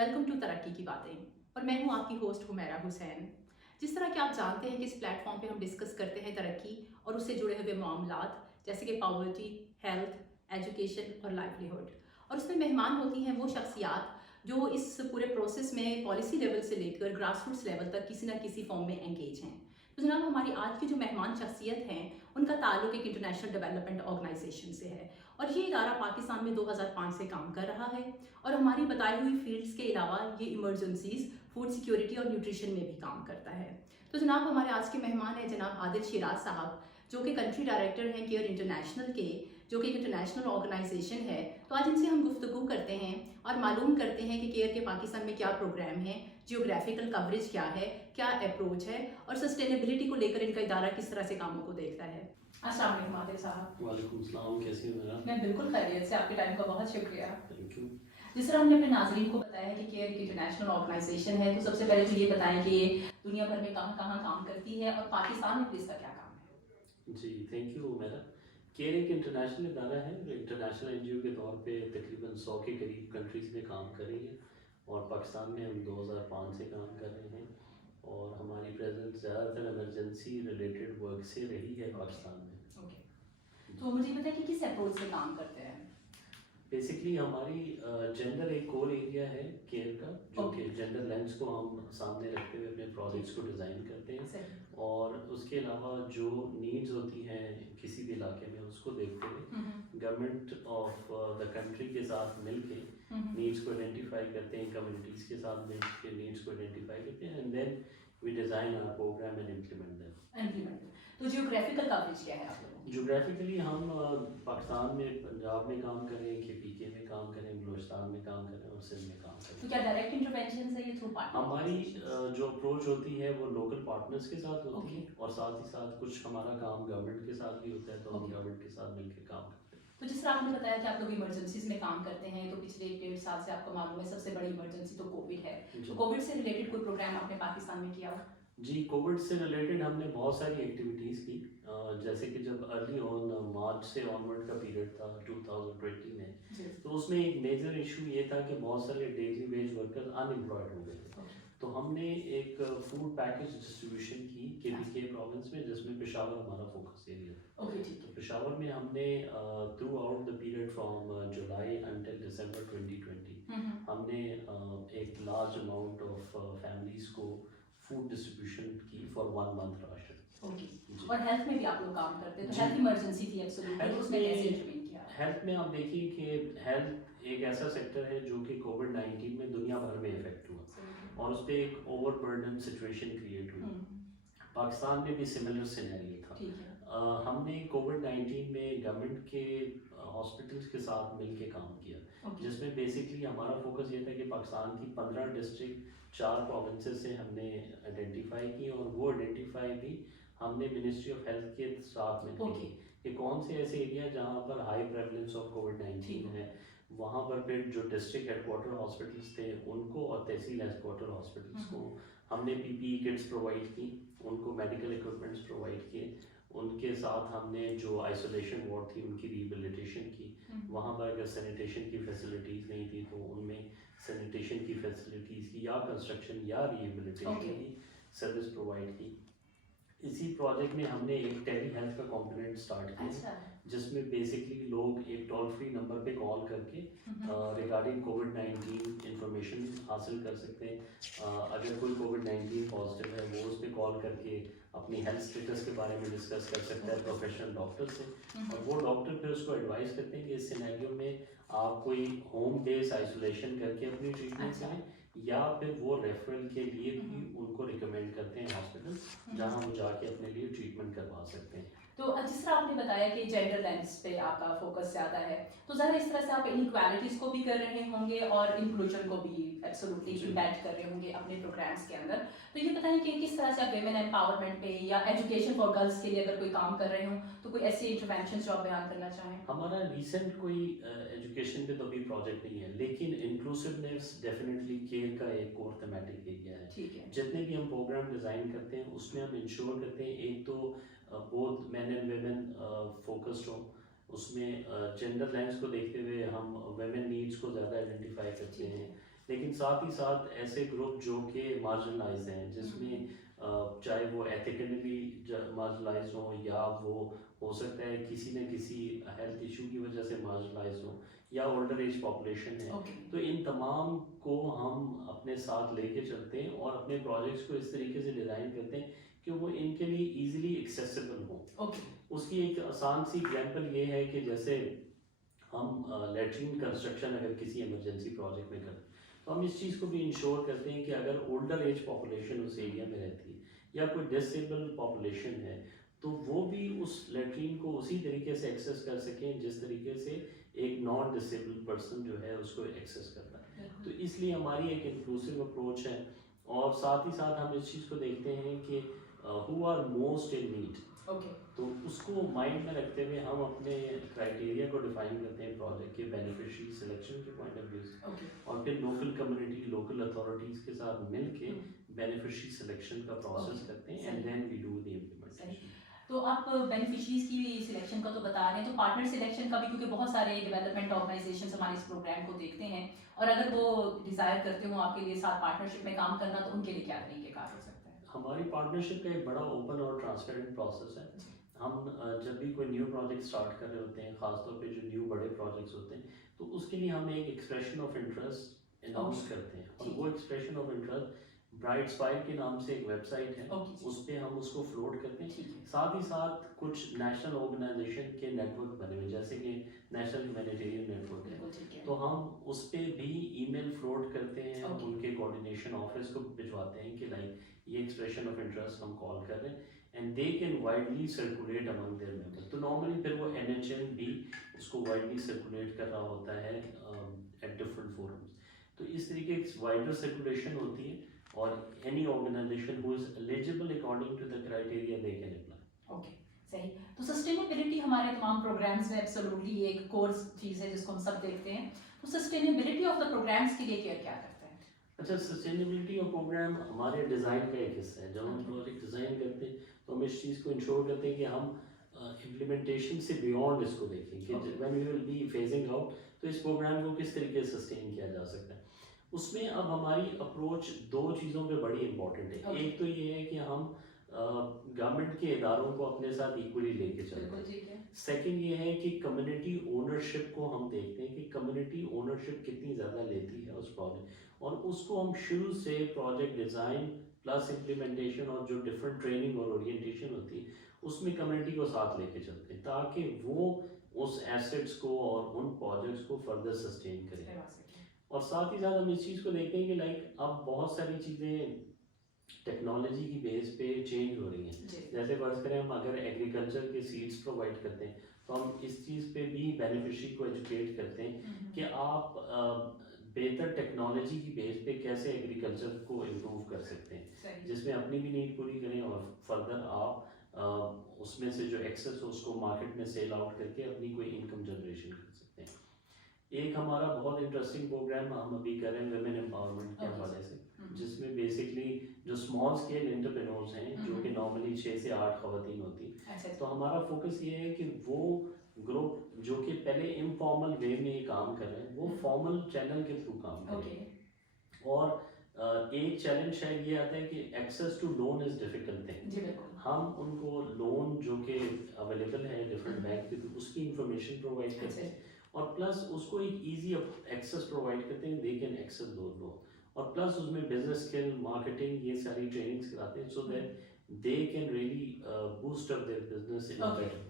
Welcome to तरक्की की बातें। और मैं हूं आपकी होस्ट हुमैरा हुसैन। जिस तरह कि आप जानते हैं कि इस प्लेटफॉर्म पे हम डिस्कस करते हैं तरक्की और उससे जुड़े हुए मामलात, जैसे कि पॉवर्टी, हेल्थ, एजुकेशन और लाइवलीहुड। और उसमें मेहमान होती हैं वो शख्सियात जो इस पूरे प्रोसेस में पॉलिसी लेवल से लेकर ग्रास रूट्स लेवल तक किसी ना किसी फॉर्म में एंगेज हैं। तो जनाब, हमारी आज की जो मेहमान शख्सियत हैं उनका ताल्लुक एक इंटरनेशनल डेवलपमेंट ऑर्गेनाइजेशन से है और ये इदारा पाकिस्तान में 2005 से काम कर रहा है। और हमारी बताई हुई फील्ड्स के अलावा ये इमरजेंसीज, फूड सिक्योरिटी और न्यूट्रिशन में भी काम करता है। तो जनाब, हमारे आज के मेहमान हैं जनाब आदिल शिराज साहब, जो कि कंट्री डायरेक्टर हैं केयर इंटरनेशनल के, जो कि एक इंटरनेशनल ऑर्गेनाइजेशन है। तो आज इनसे हम गुफ्तगू करते हैं और मालूम करते हैं कि केयर के पाकिस्तान में क्या प्रोग्राम है, जियोग्राफिकल कवरेज क्या है, क्या अप्रोच है और सस्टेनेबिलिटी को लेकर इनका इदारा किस तरह से कामों को देखता है। अस्सलाम वालेकुम आदिल साहब। वालेकुम सलाम, कैसी हो मेरा? मैं बिल्कुल खैरियत से, आपके टाइम का बहुत शुक्रिया। Thank you. जिस तरह हमने अपने नाजरीन को बताया कि केयर एक इंटरनेशनल ऑर्गेनाइजेशन है, तो सबसे पहले तो ये बताएं कि ये दुनिया भर में कहाँ कहाँ काम करती है और पाकिस्तान में इसका क्या काम है। जी थैंक यू मेरा। केयर एक इंटरनेशनल इदारा है, इंटरनेशनल एनजीओ के तौर पे तकरीबन 100 के करीब कंट्रीज़ में काम कर रही है और पाकिस्तान में हम 2005 से काम कर रहे हैं और हमारी प्रेजेंस ज़्यादातर इमरजेंसी रिलेटेड वर्क से रही है पाकिस्तान में। ओके, तो मुझे बताइए कि किस अप्रोच से काम करते हैं। बेसिकली हमारी जेंडर एक कोर एरिया है केयर का, जो कि जेंडर लेंस को हम सामने रखते हुए अपने प्रोजेक्ट्स को डिज़ाइन करते हैं और उसके अलावा जो नीड्स होती हैं किसी भी इलाके में उसको देखते हुए गवर्नमेंट ऑफ द कंट्री के साथ मिलके नीड्स को आइडेंटिफाई करते हैं, कम्युनिटीज़ के साथ मिलकर नीड्स को आइडेंटिफाई करते हैं and then we design our program and implement them. तो जियोग्राफिकल कवरेज क्या है आप लोगों को? जोग्राफिकली हम पाकिस्तान में, पंजाब में काम करें, KPK में काम करें, बलूचिस्तान में काम करें और सिंध में काम करें। तो क्या डायरेक्ट इंटरवेंशन है या थ्रू पार्टनर? हमारी जो अप्रोच होती है वो लोकल पार्टनर्स के साथ होती है और साथ ही साथ कुछ हमारा काम गवर्नमेंट के साथ भी होता है, तो हम गवर्नमेंट के साथ मिलकर काम करते हैं। तो जिस तरह आपने बताया कि आप लोग इमरजेंसीज में काम करते हैं, तो पिछले 1.5 साल से आपको मालूम है सबसे बड़ी इमरजेंसी तो कोविड है। तो कोविड से रिलेटेड कोई प्रोग्राम आपने पाकिस्तान में किया? जी, कोविड से रिलेटेड हमने बहुत सारी एक्टिविटीज़ की, जैसे कि जब अर्ली ऑन मार्च से ऑनवर्ड का पीरियड था 2020 में, तो उसमें एक मेजर इशू ये था कि बहुत सारे डेली वेज वर्कर्स अनएम्प्लॉयड हो गए थे। तो हमने एक फूड पैकेज डिस्ट्रीब्यूशन की KPK प्रोविंस में, जिसमें पेशावर हमारा फोकस एरिया था। तो पेशावर में हमने throughout the period from July until December 2020 हमने एक लार्ज अमाउंट ऑफ फैमिलीज़ को फूड डिस्ट्रीब्यूशन की फॉर 1 मंथ राशन। और हेल्थ में भी आप लोग काम करते हैं, तो हेल्थ इमरजेंसी थी एब्सोल्युटली, तो उसमें कैसे इंटरवीन किया? हेल्थ में आप देखिए कि हेल्थ एक ऐसा सेक्टर है जो कि कोविड-19 में दुनिया भर में इफेक्ट हुआ और उस पर एक ओवरबर्डन सिचुएशन क्रिएट हुई। पाकिस्तान में भी सिमिलर सिनेरियो था। हमने कोविड-19 में गवर्नमेंट के हॉस्पिटल्स के साथ मिलके काम किया, जिसमें बेसिकली हमारा फोकस ये था कि पाकिस्तान की 15 डिस्ट्रिक्ट 4 प्रोविंसेस से हमने आइडेंटिफाई की और वो आइडेंटिफाई भी हमने मिनिस्ट्री ऑफ हेल्थ के साथ में की कि कौन से ऐसे एरिया जहाँ पर हाई प्रेवलेंस ऑफ कोविड-19 है, वहाँ पर फिर जो डिस्ट्रिक्ट हेडक्वार्टर हॉस्पिटल्स थे उनको और तहसील हेडक्वार्टर हॉस्पिटल्स को हमने PPE किट्स प्रोवाइड की, उनको मेडिकल इक्विपमेंट्स प्रोवाइड किए, उनके साथ हमने जो आइसोलेशन वार्ड थी उनकी रिहेबिलिटेशन की। वहाँ पर अगर सैनिटेशन की फैसिलिटीज़ नहीं थी तो उनमें सैनिटेशन की फैसिलिटीज़ की या कंस्ट्रक्शन या रिहेबिलिटेशन की सर्विस प्रोवाइड की। इसी प्रोजेक्ट में हमने एक टेली हेल्थ का कंपोनेंट स्टार्ट किया, जिसमें बेसिकली लोग एक टोल फ्री नंबर पे कॉल करके रिगार्डिंग कोविड-19 इंफॉर्मेशन हासिल कर सकते हैं। अगर कोई कोविड-19 पॉजिटिव है वो उस पर कॉल करके अपनी हेल्थ स्टेटस के बारे में डिस्कस कर सकता है प्रोफेशनल डॉक्टर से, और वो डॉक्टर फिर उसको एडवाइस करते हैं कि इस सिनेरियो में आप कोई होम बेस आइसोलेशन करके अपनी ट्रीटमेंट करें या फिर वो रेफरल के लिए भी उनको रिकमेंड करते हैं हॉस्पिटल जहां वो जाके अपने लिए ट्रीटमेंट करवा सकते हैं। तो जिस तरह आपने बताया कि जेंडर लेंस पे आपका फोकस ज़्यादा है, तो ज़ाहिर इस तरह से आप इनइक्वालिटीज़ को भी कर रहे होंगे और इंक्लूजन को भी एब्सोल्युटली इम्पैक्ट कर रहे होंगे अपने प्रोग्राम्स के अंदर। तो ये बताएं कि किस तरह से आप वेमेन एम्पावरमेंट पे या एजुकेशन फॉर गर्ल्स के लिए अगर कोई काम कर रहे हो तो कोई ऐसे इंटरवेंशन जो आप बयान करना चाहें? हमारा रिसेंट कोई एजुकेशन पे तो अभी प्रोजेक्ट नहीं है, लेकिन इंक्लूसिवनेस डेफिनेटली केयर का एक कोर थीमेटिक एरिया है। ठीक है। जितने भी हम प्रोग्राम डिज़ाइन करते हैं उसमें हम इंश्योर करते हैं एक तो both men and women focused हो, उसमें जेंडर लेंस को देखते हुए हम वेमेन नीड्स को ज़्यादा आइडेंटिफाई करते हैं, लेकिन साथ ही साथ ऐसे ग्रुप जो कि मार्जिनलाइज हैं, जिसमें चाहे वो एथिकली भी मार्जिनलाइज हो, या वो हो सकता है किसी न किसी हेल्थ इशू की वजह से मार्जिनलाइज हो, या ओल्डर एज पॉपुलेशन है। ओके तो इन तमाम को हम अपने साथ लेके चलते हैं और अपने प्रोजेक्ट्स को इस तरीके से डिज़ाइन करते हैं कि वो इनके लिए इजीली एक्सेसिबल हो। ओके उसकी एक आसान सी एग्जांपल ये है कि जैसे हम लेटरिन कंस्ट्रक्शन अगर किसी इमरजेंसी प्रोजेक्ट में करें, तो हम इस चीज़ को भी इंश्योर करते हैं कि अगर ओल्डर एज पॉपुलेशन उस एरिया में रहती है या कोई डिसेबल पॉपुलेशन है, तो वो भी उस लेटरिन को उसी तरीके से एक्सेस कर सकें जिस तरीके से एक नॉन डिसेबल पर्सन जो है उसको एक्सेस करता है। तो इसलिए हमारी एक इंक्लूसिव अप्रोच है, और साथ ही साथ हम इस चीज़ को देखते हैं कि who are most in need, okay तो उसको माइंड में रखते हुए हम अपने क्राइटेरिया को डिफाइन करते हैं प्रोजेक्ट के बेनिफिशियरी सिलेक्शन के पॉइंट ऑफ व्यू से, ओके और फिर लोकल कम्युनिटी, लोकल अथॉरिटीज़ के साथ मिलके बेनिफिशियरी सिलेक्शन का प्रोसेस करते हैं, and then we do the implementation. तो आप बेनिफिशरीज की सिलेक्शन का तो बता रहे हैं, तो पार्टनर सिलेक्शन का भी, क्योंकि बहुत सारे डेवलपमेंट ऑर्गेनाइजेशंस हमारे इस प्रोग्राम को देखते हैं, और अगर वो डिज़ायर करते हो आपके लिए साथ पार्टनरशिप में काम करना, तो उनके लिए क्या तरीक़ेकार हो सकता है? हमारी पार्टनरशिप का एक बड़ा ओपन और ट्रांसपेरेंट प्रोसेस है। हम जब भी कोई न्यू प्रोजेक्ट स्टार्ट कर रहे होते हैं, ख़ासतौर पे जो न्यू बड़े प्रोजेक्ट्स होते हैं, तो उसके लिए हम एक एक्सप्रेशन ऑफ इंटरेस्ट अनाउंस करते हैं, और वो expression of interest bright spire के नाम से एक वेबसाइट है, उस पर हम उसको फ्लोट करते हैं। साथ ही साथ कुछ नेशनल ऑर्गेनाइजेशन के नेटवर्क बने हुए, जैसे कि नेशनल ह्यूमैनिटेरियन नेटवर्क है, तो हम उस पर भी ईमेल फ्लोट करते हैं, उनके कोऑर्डिनेशन ऑफिस को भिजवाते हैं कि लाइक ये एक्सप्रेशन ऑफ इंटरेस्ट हम कॉल कर रहे हैं, and they can widely circulate among there members. तो नॉर्मली फिर वो एनएचएम भी उसको वाइडली सर्कुलेट कर रहा होता है एट डिफरेंट फोरम्स। तो इस तरीके की वाइडर सर्कुलेशन होती है, और any organization who is eligible according to the criteria they can apply. Okay सही। तो सस्टेनेबिलिटी हमारे तमाम प्रोग्राम्स में एब्सोल्युटली एक कोर्स चीज़ है जिसको हम सब देखते हैं, तो सस्टेनेबिलिटी ऑफ द प्रोग्राम्स के लिए क्या करते हैं? अच्छा, सस्टेनेबिलिटी ऑफ प्रोग्राम हमारे डिज़ाइन का एक हिस्सा है। जब हम प्रोजेक्ट डिज़ाइन करते हैं तो हम इस चीज़ को इंश्योर करते हैं कि हम इम्प्लीमेंटेशन से बियॉन्ड इसको देखें कि when we will be phasing out, तो इस प्रोग्राम को किस तरीके से सस्टेन किया जा सकता है। उसमें अब हमारी अप्रोच दो चीज़ों पे बड़ी इंपॉर्टेंट है। एक तो ये है कि हम गवर्नमेंट के इदारों को अपने साथ इक्वली लेके चलते हैं। सेकंड ये है कि कम्युनिटी ओनरशिप को हम देखते हैं कि कम्युनिटी ओनरशिप कितनी ज़्यादा लेती है उस प्रोजेक्ट, और उसको हम शुरू से प्रोजेक्ट डिज़ाइन प्लस इम्प्लीमेंटेशन और जो डिफरेंट ट्रेनिंग और ओरिएंटेशन होती है उसमें कम्युनिटी को साथ लेके चलते हैं, ताकि वो उस एसेट्स को और उन प्रोजेक्ट्स को फर्दर सस्टेन करें। और साथ ही साथ हम इस चीज़ को देखते हैं कि लाइक अब बहुत सारी चीज़ें टेक्नोलॉजी की बेस पे चेंज हो रही हैं। जैसे फर्ज करें हम अगर एग्रीकल्चर के सीड्स प्रोवाइड करते हैं, तो हम इस चीज़ पे भी बेनिफिशरी को एजुकेट करते हैं कि आप बेहतर टेक्नोलॉजी की बेस पे कैसे एग्रीकल्चर को इम्प्रूव कर सकते हैं, जिसमें अपनी भी नीड पूरी करें और फर्दर आप उसमें से जो एक्सेस हो उसको मार्केट में सेल आउट करके अपनी कोई इनकम जनरेशन कर सकते हैं। एक हमारा बहुत इंटरेस्टिंग प्रोग्राम हम अभी कर रहे हैं विमेन एम्पावरमेंट के हवाले से, जिसमें बेसिकली जो स्मॉल स्केल एंटरप्रेन्योर्स हैं जो कि नॉर्मली 6 से 8 खवातीन होती हैं, तो हमारा फोकस ये है कि वो ग्रुप जो कि पहले इनफॉर्मल वे में ये काम कर रहे हैं वो फॉर्मल चैनल के थ्रू काम करें। और एक चैलेंज शायद ये आता है कि access to loan is difficult thing. हम उनको लोन जो कि अवेलेबल है डिफरेंट बैंक के थ्रू उसकी इंफॉर्मेशन प्रोवाइड करते हैं, और प्लस उसको एक ईजी एक्सेस प्रोवाइड करते हैं, दे कैन एक्सेस दो लोन, और प्लस उसमें बिजनेस स्किल, मार्केटिंग, ये सारी ट्रेनिंग्स कराते हैं so that they can really boost up their business in a better way.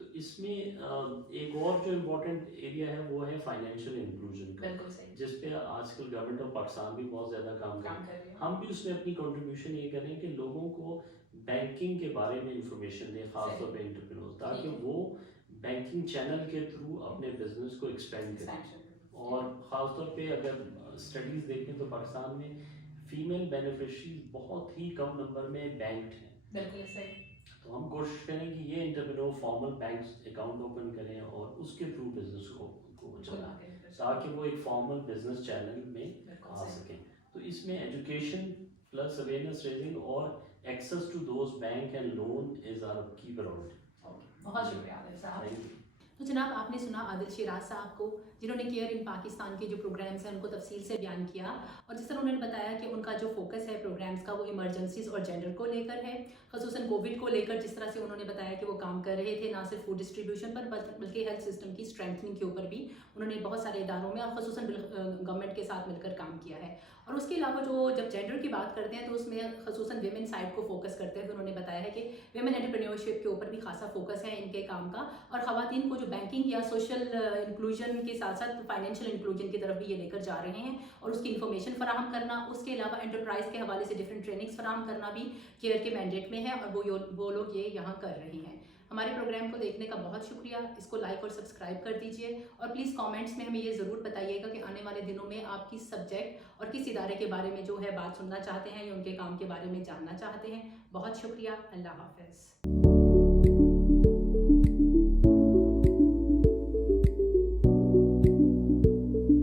तो इसमें एक और जो इम्पोर्टेंट एरिया है वो है फाइनेंशियल इंक्लूजन का, जिस पे आजकल गवर्नमेंट ऑफ पाकिस्तान भी बहुत ज़्यादा काम कर रही है। हम भी उसमें अपनी कंट्रीब्यूशन ये करें कि लोगों को बैंकिंग के बारे में इंफॉर्मेशन दें, खासतौर पे एंटरप्रेन्योर्स, ताकि वो बैंकिंग चैनल के थ्रू अपने बिजनेस को एक्सपेंड करें। और ख़ासतौर पे अगर स्टडीज़ देखें तो पाकिस्तान में फ़ीमेल बेनिफिशरीज बहुत ही कम नंबर में बैंक्ड हैं। बिल्कुल सही। तो हम कोशिश करें कि ये entrepreneur formal bank account open करें और उसके थ्रू बिजनेस को चलाएं, ताकि वो एक फॉर्मल बिजनेस चैनल में आ सकें। तो इसमें एजुकेशन प्लस अवेयरनेस रेजिंग और access to those bank and loan is our key priority. बहुत शुक्रिया आदिल साहब। तो जनाब, आपने सुना आदिल शिराज साहब को, जिन्होंने केयर इन पाकिस्तान के जो प्रोग्राम्स हैं उनको तफसील से बयान किया, और जिस तरह उन्होंने बताया कि उनका जो फोकस है प्रोग्राम्स का वो इमरजेंसीज और जेंडर को लेकर है, खसूसन कोविड को लेकर जिस तरह से उन्होंने बताया कि वो काम कर रहे थे, ना सिर्फ फूड डिस्ट्रीब्यूशन पर बल्कि हेल्थ सिस्टम की स्ट्रेंथनिंग के ऊपर भी उन्होंने बहुत सारे इदारों में और खसूसन गवर्नमेंट के साथ मिलकर काम किया है। और उसके अलावा जो जब जेंडर की बात करते हैं तो उसमें खसूसन वेमेन साइड को फोकस करते हैं, तो उन्होंने बताया है कि वेमेन एंटरप्रेन्योरशिप के ऊपर भी खासा फोकस है इनके काम का, और ख़वातीन को जो बैंकिंग या सोशल इंक्लूजन के साथ साथ फाइनेंशियल इंक्लूजन की तरफ भी ये लेकर जा रहे हैं, और उसकी इन्फॉर्मेशन फराहम करना, उसके अलावा एंटरप्राइज के हवाले से डिफरेंट ट्रेनिंग्स फराहम करना भी केयर के मैंडेट में है, और वो लोग ये यहाँ कर रहे हैं। हमारे प्रोग्राम को देखने का बहुत शुक्रिया। इसको लाइक और सब्सक्राइब कर दीजिए, और प्लीज़ कमेंट्स में हमें ये ज़रूर बताइएगा कि आने वाले दिनों में आप किस सब्जेक्ट और किस इदारे के बारे में जो है बात सुनना चाहते हैं या उनके काम के बारे में जानना चाहते हैं। बहुत शुक्रिया। अल्लाह हाफ़िज़।